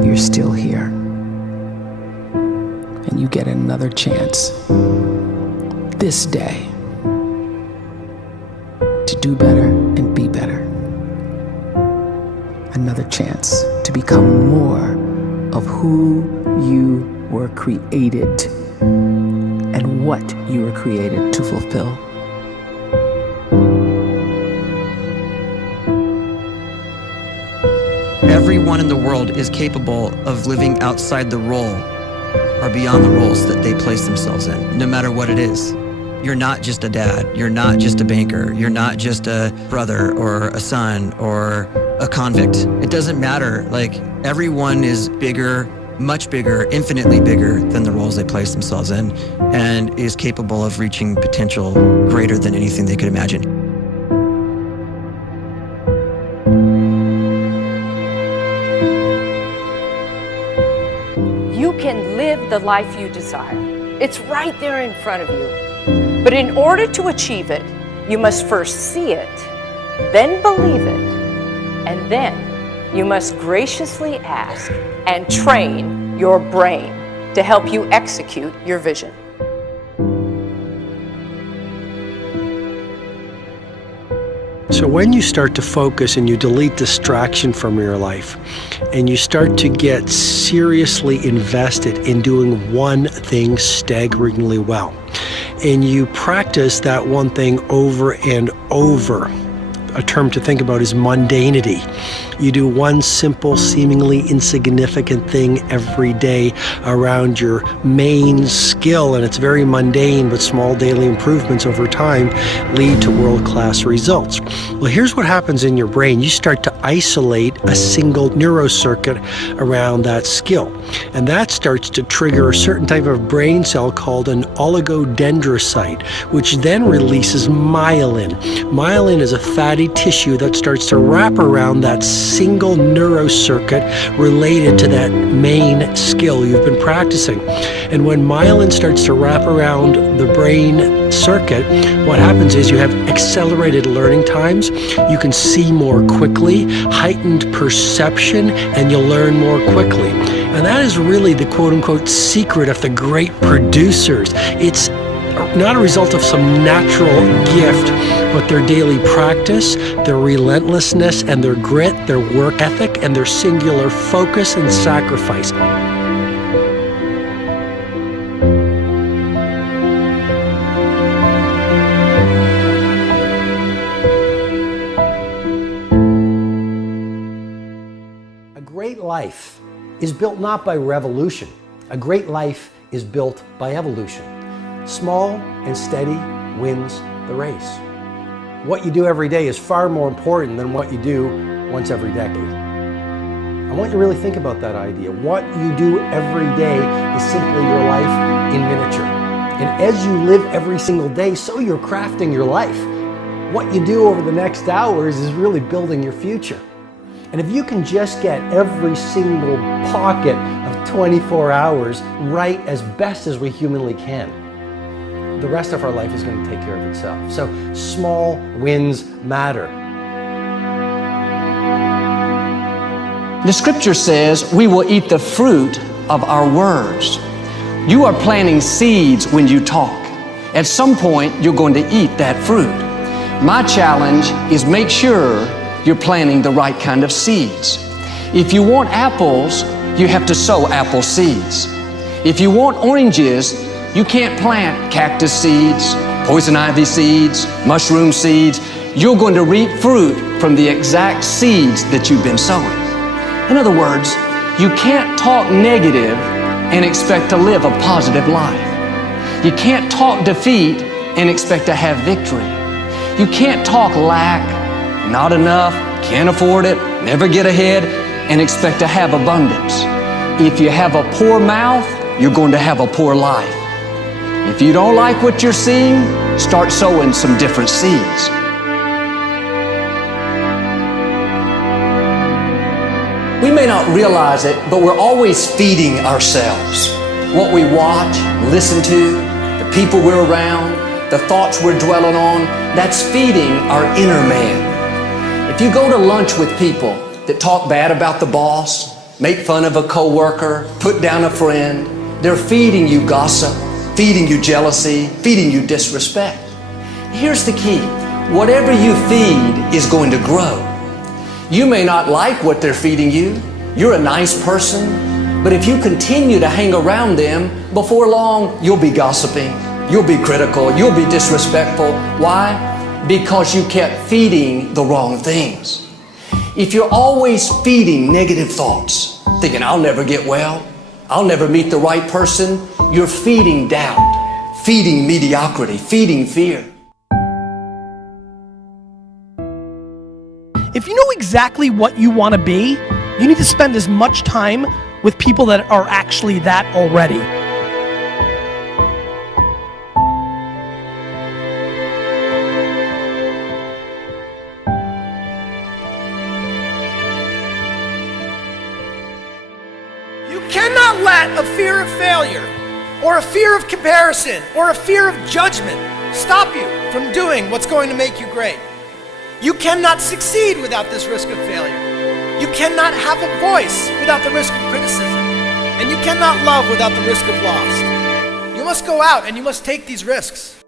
you're still here. And you get another chance this day to do better and be better. Another chance to become more of who you were created and what you were created to fulfill. Everyone in the world is capable of living outside the role or beyond the roles that they place themselves in, no matter what it is. You're not just a dad, you're not just a banker, you're not just a brother or a son or a convict. It doesn't matter. Like, everyone is bigger, much bigger, infinitely bigger than the roles they place themselves in, and is capable of reaching potential greater than anything they could imagine. You can live the life you desire. It's right there in front of you. But in order to achieve it, you must first see it, then believe it, and then you must graciously ask and train your brain to help you execute your vision. So when you start to focus and you delete distraction from your life, and you start to get seriously invested in doing one thing staggeringly well, and you practice that one thing over and over, a term to think about is mundanity. You do one simple, seemingly insignificant thing every day around your main skill, and it's very mundane, but small daily improvements over time lead to world-class results. Well, here's what happens in your brain. You start to isolate a single neurocircuit around that skill, and that starts to trigger a certain type of brain cell called an oligodendrocyte, which then releases myelin. Myelin is a fatty tissue that starts to wrap around that single neurocircuit related to that main skill you've been practicing. And when myelin starts to wrap around the brain circuit, what happens is you have accelerated learning times, you can see more quickly, heightened perception, and you'll learn more quickly. And that is really the quote-unquote secret of the great producers. It's not a result of some natural gift, but their daily practice, their relentlessness and their grit, their work ethic, and their singular focus and sacrifice. A great life is built not by revolution. A great life is built by evolution. Small and steady wins the race. What you do every day is far more important than what you do once every decade. I want you to really think about that idea. What you do every day is simply your life in miniature. And as you live every single day, so you're crafting your life. What you do over the next hours is really building your future. And if you can just get every single pocket of 24 hours right as best as we humanly can, the rest of our life is going to take care of itself. So small wins matter. The scripture says we will eat the fruit of our words. You are planting seeds when you talk. At some point, you're going to eat that fruit. My challenge is make sure you're planting the right kind of seeds. If you want apples, you have to sow apple seeds. If you want oranges, you can't plant cactus seeds, poison ivy seeds, mushroom seeds. You're going to reap fruit from the exact seeds that you've been sowing. In other words, you can't talk negative and expect to live a positive life. You can't talk defeat and expect to have victory. You can't talk lack, not enough, can't afford it, never get ahead, and expect to have abundance. If you have a poor mouth, you're going to have a poor life. If you don't like what you're seeing, start sowing some different seeds. We may not realize it, but we're always feeding ourselves. What we watch, listen to, the people we're around, the thoughts we're dwelling on, that's feeding our inner man. If you go to lunch with people that talk bad about the boss, make fun of a coworker, put down a friend. They're feeding you gossip, feeding you jealousy, feeding you disrespect. Here's the key. Whatever you feed is going to grow. You may not like what they're feeding you. You're a nice person, but if you continue to hang around them, before long, you'll be gossiping, you'll be critical, you'll be disrespectful. Why? Because you kept feeding the wrong things. If you're always feeding negative thoughts, thinking, I'll never get well, I'll never meet the right person, you're feeding doubt, feeding mediocrity, feeding fear. If you know exactly what you want to be, you need to spend as much time with people that are actually that already. You cannot let a fear of failure, or a fear of comparison, or a fear of judgment stop you from doing what's going to make you great. You cannot succeed without this risk of failure. You cannot have a voice without the risk of criticism. And you cannot love without the risk of loss. You must go out and you must take these risks.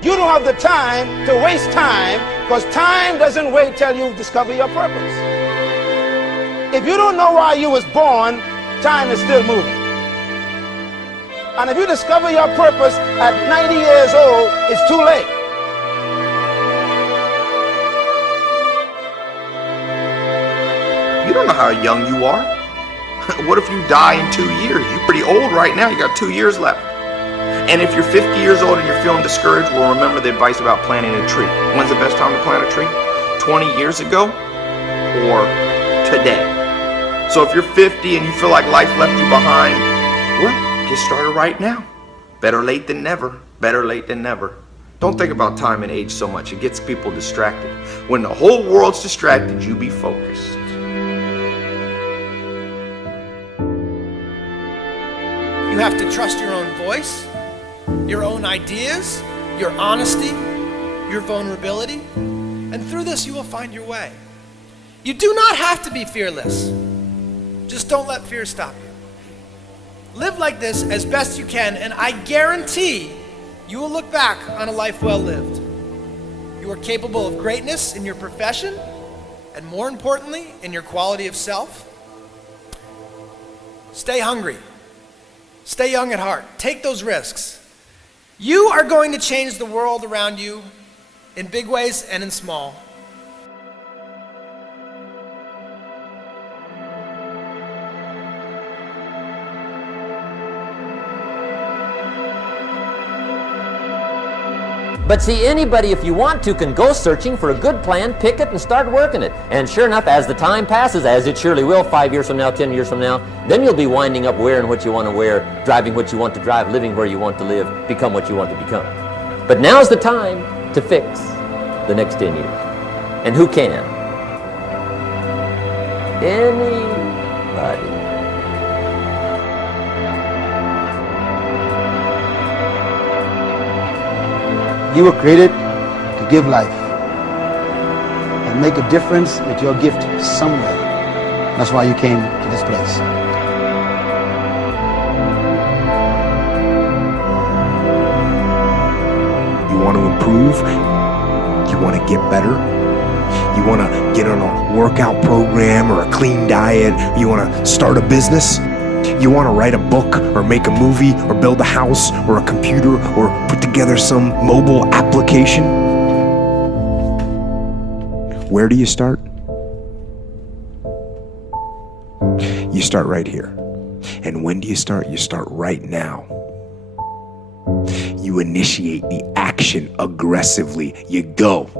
You don't have the time to waste time, because time doesn't wait till you discover your purpose. If you don't know why you was born, time is still moving. And if you discover your purpose at 90 years old, it's too late. You don't know how young you are. What if you die in 2 years? You're pretty old right now. You got 2 years left. And if you're 50 years old and you're feeling discouraged, well, remember the advice about planting a tree. When's the best time to plant a tree? 20 years ago or today? So if you're 50 and you feel like life left you behind, well, get started right now. Better late than never. Better late than never. Don't think about time and age so much. It gets people distracted. When the whole world's distracted, you be focused. You have to trust your own voice, your own ideas, your honesty, your vulnerability, and through this you will find your way. You do not have to be fearless. Just don't let fear stop you. Live like this as best you can, and I guarantee you will look back on a life well lived. You are capable of greatness in your profession, and more importantly, in your quality of self. Stay hungry. Stay young at heart. Take those risks. You are going to change the world around you in big ways and in small. But see, anybody, if you want to, can go searching for a good plan, pick it, and start working it. And sure enough, as the time passes, as it surely will 5 years from now, 10 years from now, then you'll be winding up wearing what you want to wear, driving what you want to drive, living where you want to live, become what you want to become. But now's the time to fix the next 10 years. And who can? Anybody. You were created to give life and make a difference with your gift somewhere. That's why you came to this place. You want to improve? You want to get better? You want to get on a workout program or a clean diet? You want to start a business? You want to write a book or make a movie or build a house or a computer or put together some mobile application? Where do you start? You start right here. And when do you start? You start right now. You initiate the action aggressively. You go.